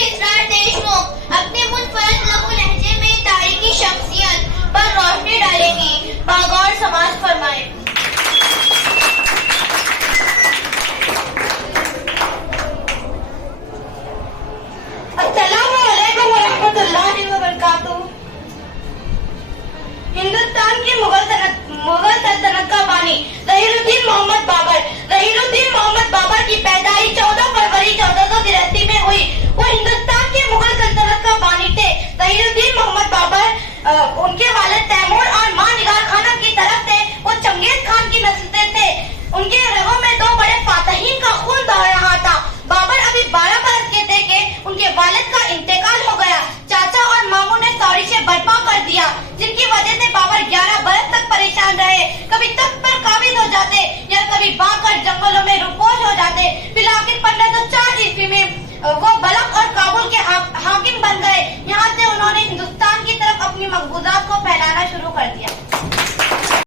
इसरार देशमुख अपने मुनफरद लघु लहजे में तारीखी शख्सियत पर रोशनी डालेंगी। बागौर समाज फरमाए। अस्सलामु अलैकुम व रहमतुल्लाहि व बरकातुहू। हिंदुस्तान की मुगल सल्तनत का बानी ज़हीरुद्दीन मोहम्मद बाबर। ज़हीरुद्दीन मोहम्मद बाबर की पैदाइश 14 फरवरी 1483 में हुई। वो हिंदुस्तान की मुगल सल्तनत का बानी थे। ज़हीरुद्दीन मोहम्मद बाबर उनके वालिद तैमूर और मां निगार खानम की तरफ से वो चंगेज खान की नस्ल से थे। उनके रगों में 2 बड़े फातहीन का खून दौड़ रहा था। बाबर अभी 12 बरस के थे कि उनके वालिद का इंतकाल हो गया। चाचा और मामू ने सौरिशें बर्पा कर दिया, जिनकी वजह से बाबर 11 बरस तक परेशान रहे। कभी तख्त पर काबिज हो जाते या कभी भागकर जंगलों में रुपोश हो जाते। फिर आखिर 1504 ईस्वी में वो बलख और काबुल के हाकिम बन गए। यहाँ से उन्होंने हिंदुस्तान की तरफ अपनी मकबूजात को फैलाना शुरू कर दिया।